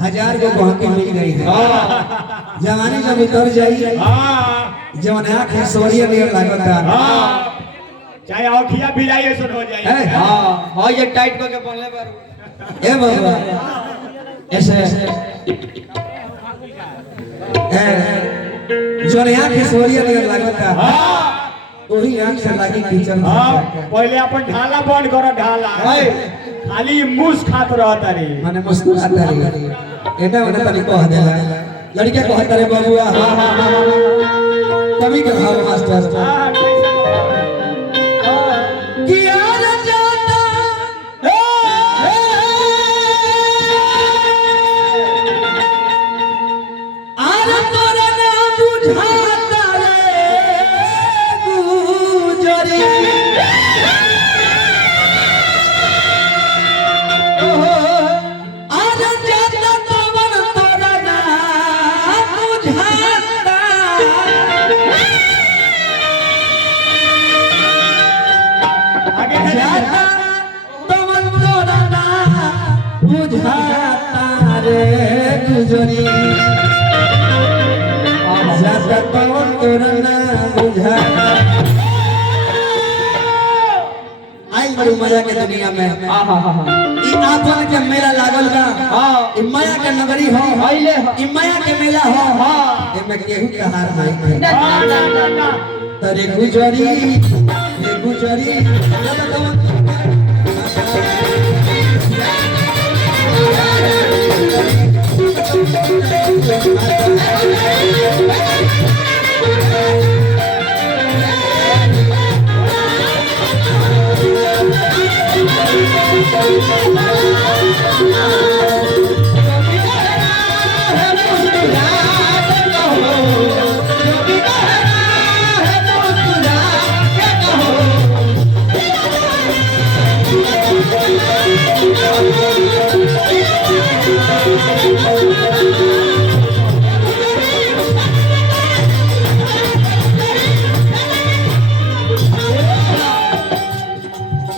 हजार को गुवाहाटी मिल गई है। जवानी जब उतर जाई जवन आँख है सोरिया नियर लागता चाहे आँखिया बिलाई ऐसा हो जाए। हां ये टाइट करके बोलने पर ए बाबा ऐसे जवन आँख है सोरिया नियर लागता वही आँख से लागी कीचड़। पहले अपन ढाला बंद करो ढाला खाली मुस खात रहता रे माने मुस्कुराता रे एटा ओने तनी कह देला लड़के कहता रे बाबूआ कभी के भाव मास्टर किया न जाता आर तोरा ना बुझाता रे गुजरी गुजरी ज्यादा पवन तोरा ना बुझा आई बड़ी मजा के दुनिया में। ई आपन के मेला लागल बा ई माया के नगरी हो ई माया के मेला हो एमे केहू के हार नहीं तरे गुजरी रे गुजरी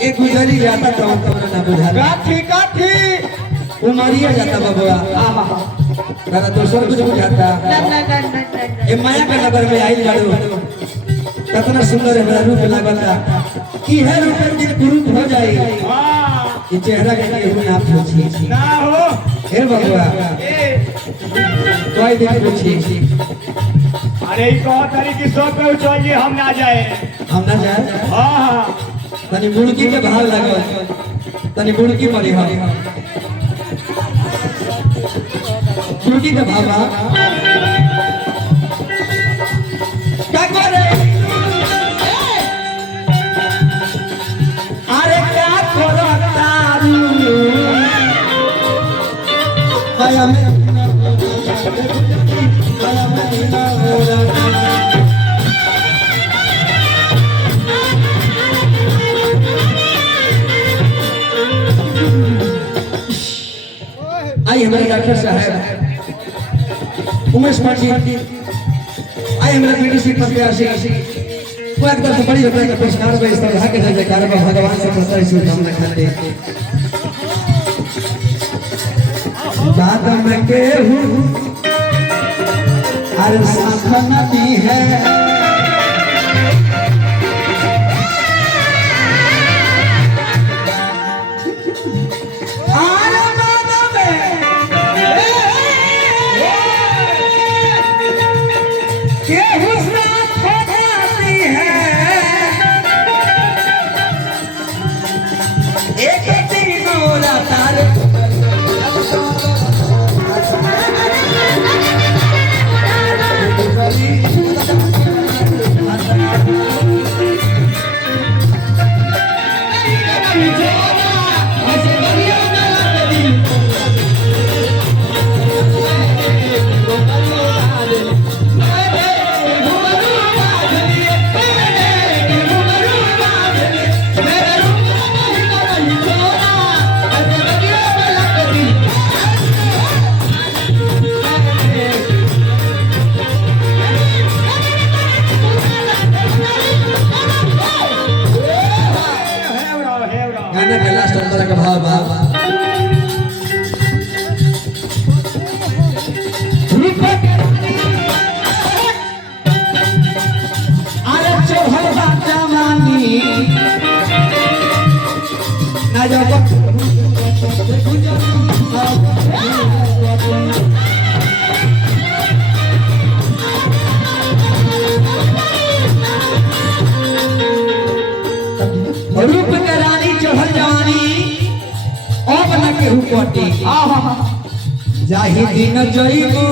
एक गुजरी जाता तो ना बुझा काठी उमरिया जाता बाबूआ दादा दोसर कुछ बुझाता ए माया के नगर में आई लड़ो कितना सुंदर है मेरा रूप लागता की है रूप दिन कुरूप हो जाए ये चेहरा के केहू ना पूछी ना हो हे बाबूआ कोई दिन पूछी अरे कहो तारी की सौ पे उछलिए हम ना जाए हम ना जाए हां तनी बुड़की के भाव लागो तनी बुड़की मरी हो बुड़की के भाव क्या करे अरे क्या करो तारू आया में आई हमारे डॉक्टर साहब उमेश पाटिल आई हमारे पीडीसी प्रत्याशी वो एकदम से बड़ी रुपए का पुरस्कार में इस तरह के जयकार भगवान से प्रसारित शुभकामना करते बात में केहू हर साथ नदी है केहू पटी जाहि दिन जइबू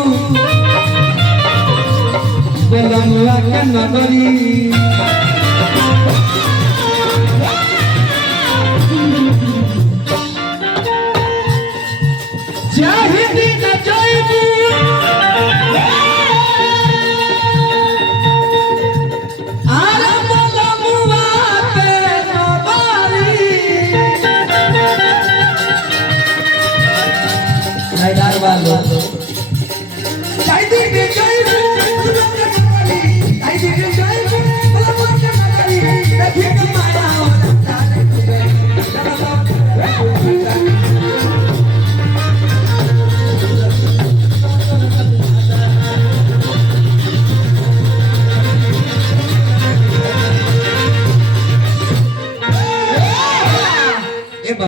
बेलमुआ के नगरी जाहि दिन जइबू आरे बेलमुआ के नगरी हैदराबाद जाहि दिन जइबू